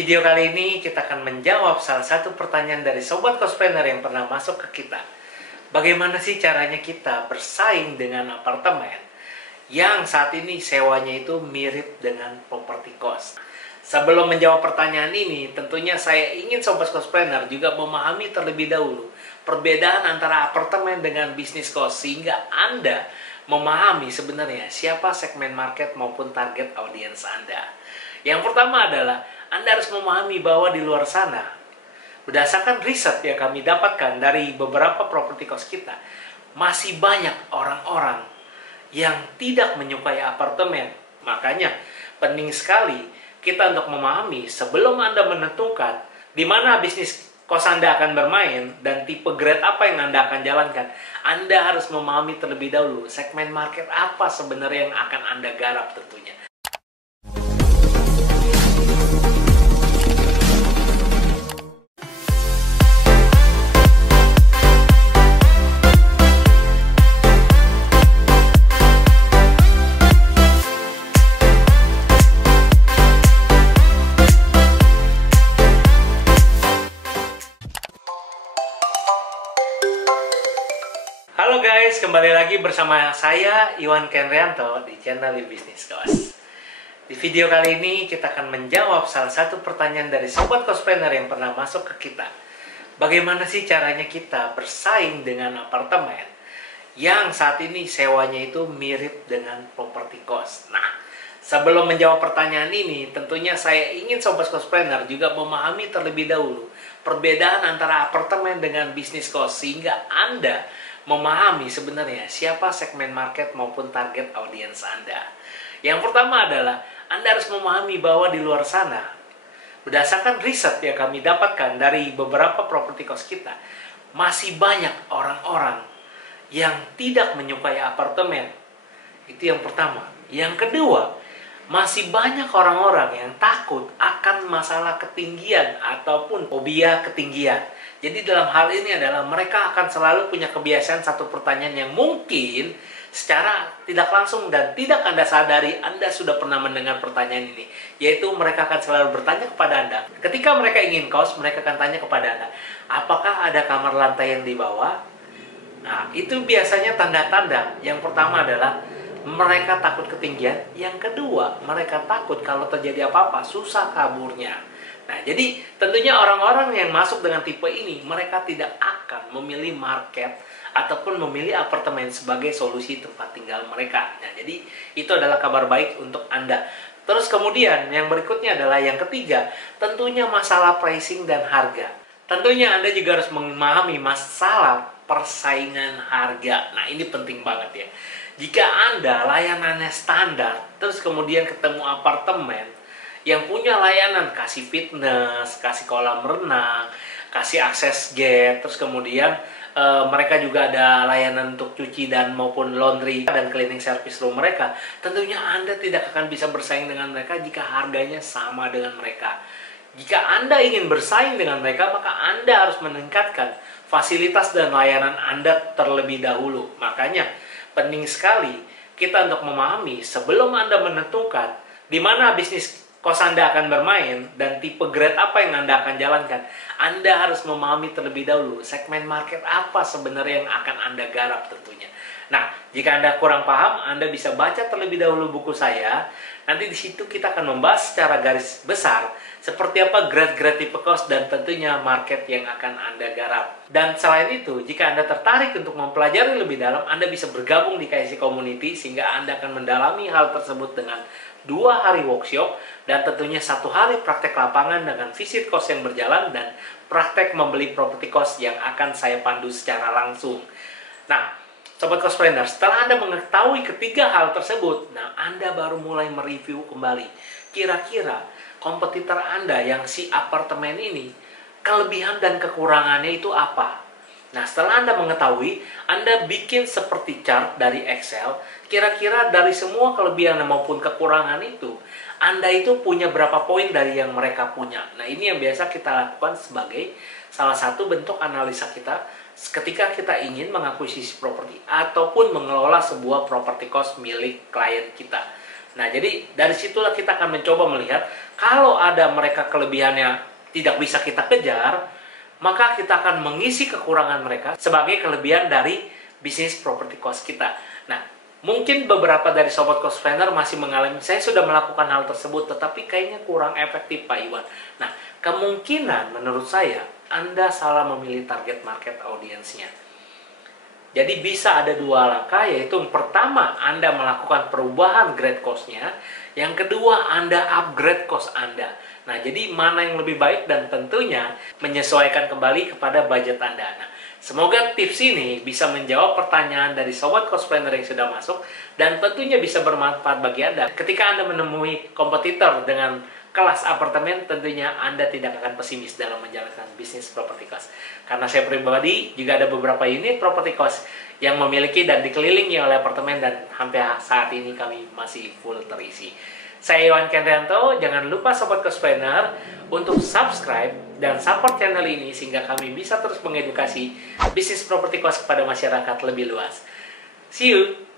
video kali ini kita akan menjawab salah satu pertanyaan dari Sobat Cospreneur yang pernah masuk ke kita. Bagaimana sih caranya kita bersaing dengan apartemen yang saat ini sewanya itu mirip dengan properti kos? Sebelum menjawab pertanyaan ini, tentunya saya ingin Sobat Cospreneur juga memahami terlebih dahulu perbedaan antara apartemen dengan bisnis kos, sehingga Anda memahami sebenarnya siapa segmen market maupun target audiens Anda. Yang pertama adalah Anda harus memahami bahwa di luar sana, berdasarkan riset yang kami dapatkan dari beberapa properti kos kita, masih banyak orang-orang yang tidak menyukai apartemen. Makanya penting sekali kita untuk memahami sebelum Anda menentukan di mana bisnis kos Anda akan bermain dan tipe grade apa yang Anda akan jalankan. Anda harus memahami terlebih dahulu segmen market apa sebenarnya yang akan Anda garap tentunya. Halo guys, kembali lagi bersama saya Iwan Kenrianto di channel Bisnis Kos. Di video kali ini kita akan menjawab salah satu pertanyaan dari Sobat Cospreneur yang pernah masuk ke kita. Bagaimana sih caranya kita bersaing dengan apartemen yang saat ini sewanya itu mirip dengan properti kos? Nah, sebelum menjawab pertanyaan ini, tentunya saya ingin Sobat Cospreneur juga memahami terlebih dahulu perbedaan antara apartemen dengan bisnis kos, sehingga Anda memahami sebenarnya siapa segmen market maupun target audiens Anda. Yang pertama adalah Anda harus memahami bahwa di luar sana, berdasarkan riset yang kami dapatkan dari beberapa properti kos kita, masih banyak orang-orang yang tidak menyukai apartemen. Itu yang pertama. Yang kedua, masih banyak orang-orang yang takut akan masalah ketinggian ataupun fobia ketinggian. Jadi dalam hal ini adalah mereka akan selalu punya kebiasaan satu pertanyaan yang mungkin secara tidak langsung dan tidak Anda sadari Anda sudah pernah mendengar pertanyaan ini. Yaitu mereka akan selalu bertanya kepada Anda. Ketika mereka ingin kos, mereka akan tanya kepada Anda, apakah ada kamar lantai yang di bawah? Nah, itu biasanya tanda-tanda. Yang pertama adalah mereka takut ketinggian. Yang kedua, mereka takut kalau terjadi apa-apa susah kaburnya. Nah, jadi tentunya orang-orang yang masuk dengan tipe ini, mereka tidak akan memilih market ataupun memilih apartemen sebagai solusi tempat tinggal mereka. Nah, jadi itu adalah kabar baik untuk Anda. Terus kemudian yang berikutnya adalah yang ketiga, tentunya masalah pricing dan harga. Tentunya Anda juga harus memahami masalah persaingan harga. Nah, ini penting banget ya. Jika Anda layanannya standar, terus kemudian ketemu apartemen yang punya layanan kasih fitness, kasih kolam renang, kasih akses gate, terus kemudian mereka juga ada layanan untuk cuci dan maupun laundry dan cleaning service room mereka, tentunya Anda tidak akan bisa bersaing dengan mereka jika harganya sama dengan mereka. Jika Anda ingin bersaing dengan mereka, maka Anda harus meningkatkan fasilitas dan layanan Anda terlebih dahulu. Makanya penting sekali kita untuk memahami sebelum Anda menentukan di mana bisnis kos Anda akan bermain dan tipe grade apa yang Anda akan jalankan. Anda harus memahami terlebih dahulu segmen market apa sebenarnya yang akan Anda garap tentunya. Nah, jika Anda kurang paham, Anda bisa baca terlebih dahulu buku saya. Nanti di situ kita akan membahas secara garis besar seperti apa grade-grade tipe kos dan tentunya market yang akan Anda garap. Dan selain itu, jika Anda tertarik untuk mempelajari lebih dalam, Anda bisa bergabung di KSC Community sehingga Anda akan mendalami hal tersebut dengan 2 hari workshop dan tentunya 1 hari praktek lapangan dengan visit kos yang berjalan dan praktek membeli properti kos yang akan saya pandu secara langsung. Nah, Sobat Cospreneur, setelah Anda mengetahui ketiga hal tersebut, nah Anda baru mulai mereview kembali. Kira-kira kompetitor Anda yang si apartemen ini, kelebihan dan kekurangannya itu apa? Nah, setelah Anda mengetahui, Anda bikin seperti chart dari Excel, kira-kira dari semua kelebihan maupun kekurangan itu, Anda itu punya berapa poin dari yang mereka punya. Nah, ini yang biasa kita lakukan sebagai salah satu bentuk analisa kita ketika kita ingin mengakuisisi properti ataupun mengelola sebuah properti kos milik klien kita. Nah, jadi dari situlah kita akan mencoba melihat kalau ada mereka kelebihannya tidak bisa kita kejar, maka kita akan mengisi kekurangan mereka sebagai kelebihan dari bisnis property cost kita. Nah, mungkin beberapa dari sobat cost planner masih mengalami, saya sudah melakukan hal tersebut, tetapi kayaknya kurang efektif Pak Iwan. Nah, kemungkinan menurut saya, Anda salah memilih target market audiensnya. Jadi bisa ada dua langkah, yaitu yang pertama Anda melakukan perubahan grade cost-nya, yang kedua Anda upgrade cost Anda. Nah, jadi mana yang lebih baik dan tentunya menyesuaikan kembali kepada budget Anda. Nah, semoga tips ini bisa menjawab pertanyaan dari sobat cost planner yang sudah masuk dan tentunya bisa bermanfaat bagi Anda. Ketika Anda menemui kompetitor dengan kelas apartemen, tentunya Anda tidak akan pesimis dalam menjalankan bisnis property cost. Karena saya pribadi juga ada beberapa unit property cost yang memiliki dan dikelilingi oleh apartemen dan hampir saat ini kami masih full terisi. Saya Iwan Kenrianto, jangan lupa sobat cost planner untuk subscribe dan support channel ini sehingga kami bisa terus mengedukasi bisnis property cost kepada masyarakat lebih luas. See you!